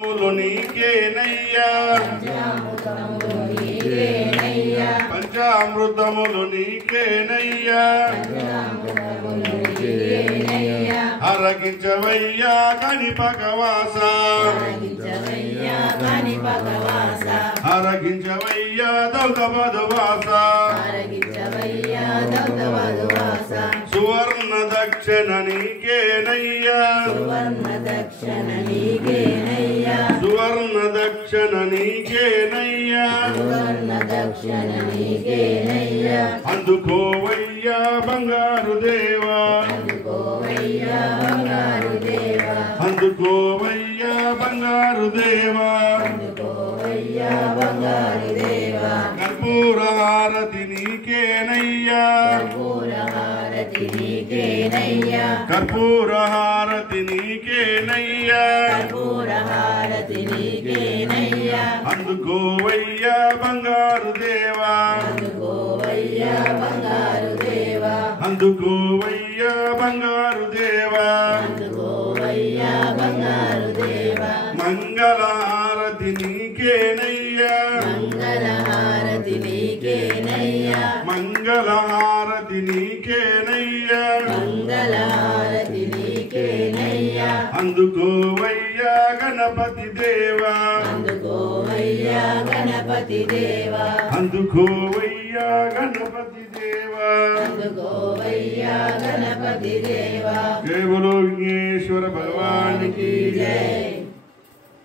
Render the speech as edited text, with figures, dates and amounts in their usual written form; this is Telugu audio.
నీకేనయ్యా పంచామృతములు నీకేనయ్యా అరగించవయ్యా కనిపకవాస అరగించవయ్యా దౌదవధవాస సువర్ణ దక్షిణ నీకేనయ్యా సువర్ణ దక్షిణ నీకేనయ్యా అందుకోవయ్యా బంగారు దేవా అందుకోవయ్యా బంగారు దేవా కర్పూర హారతి నీకేనయ్యా కర్పూర హారతి నీకేనయ్యా అందుకోవయ్యా బంగారు దేవా అందుకోవయ్యా బంగారు దేవా మంగళ హారతి నీకేనయ్యా మంగళ హారతి నీకేనయ్యా అందుకోవయ్యా గణపతి దేవా అందుకోవయ్యా గణపతి దేవా జయ బోలో విఘ్నేశ్వర భగవాన్ की जय।